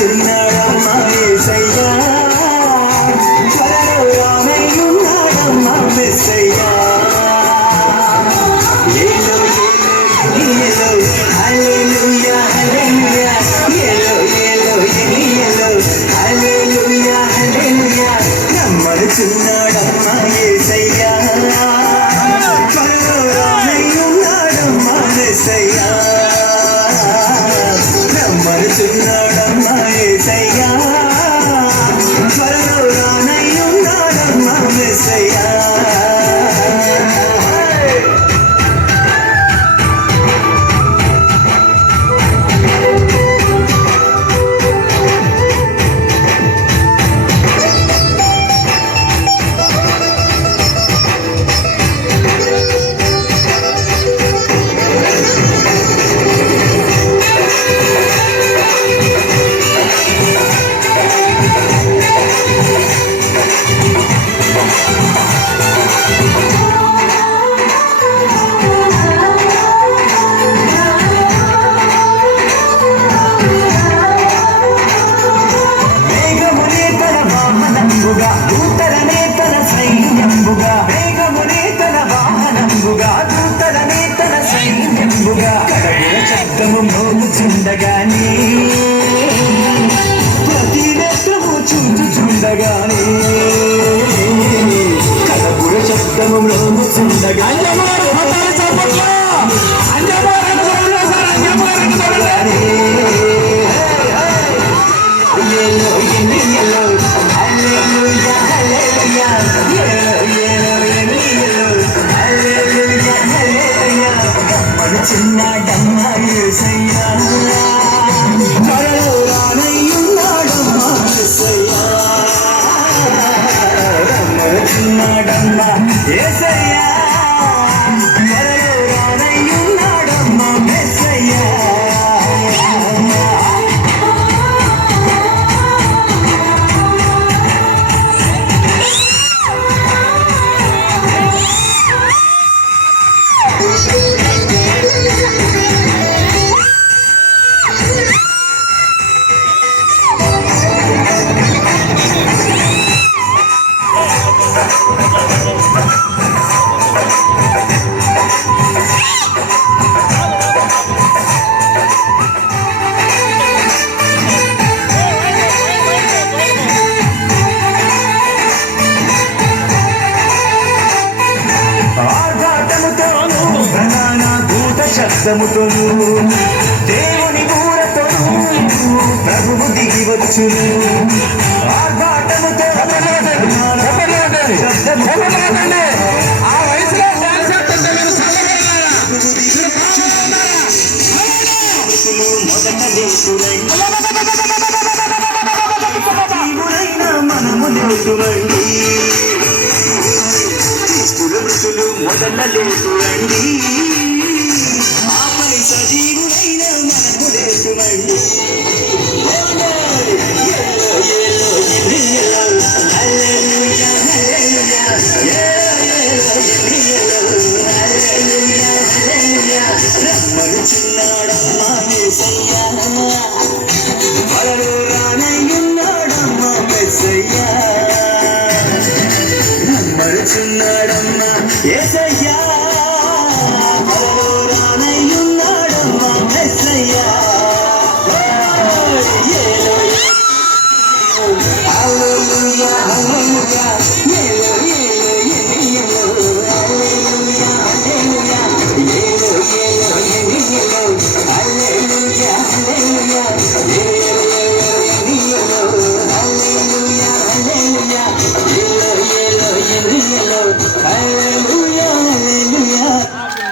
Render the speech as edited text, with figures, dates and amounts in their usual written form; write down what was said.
చిన్నాడమ్మా యేసయ్యా త్వరలో రానయ్యున్నాడమ్మా మెస్సయ్యా ఏలో ఏలో హల్లెలూయా హల్లెలూయా ఏలో ఏలో ఏలో హల్లెలూయా హల్లెలూయా నమ్మడుచున్నాడమ్మా యేసయ్యా త్వరలో రానయ్యున్నాడమ్మా మెస్సయ్యా నమ్మడుచున్నాడమ్మా యేసయ్యా త్వరలో రానయ్యున్నాడమ్మా మెస్సయ్యా దూతలనే తన సైన్యంబుగా మేఘమునే తన వాహనంబుగా దూతలనే తన సైన్యంబుగా కడగుల శబ్దము మోగుచుండగానే ప్రతి నేత్రము చూచుచుండగానే కడగుల శబ్దము మోగుచుండగానే చిన్నాడమ్మా యేసయ్యా త్వరలో రానయ్యున్నాడమ్మా యేసయ్యా చిన్నాడమ్మా యేసయ్యా త్వరలో రానయ్యున్నాడమ్మా యేసయ్యా శబ్దముతోను దేవుని ఊరతోను ప్రభువు దిగి వచ్చును ఆర్భాటముతో ఆ వయసులో మొదట దేవుడైనా మనము లేకురండి ఋషులు మొదట లేకురండి సజీవుడైన మనకు లేకుమండి రమ్మను చిన్నాడమ్మా యేసయ్యా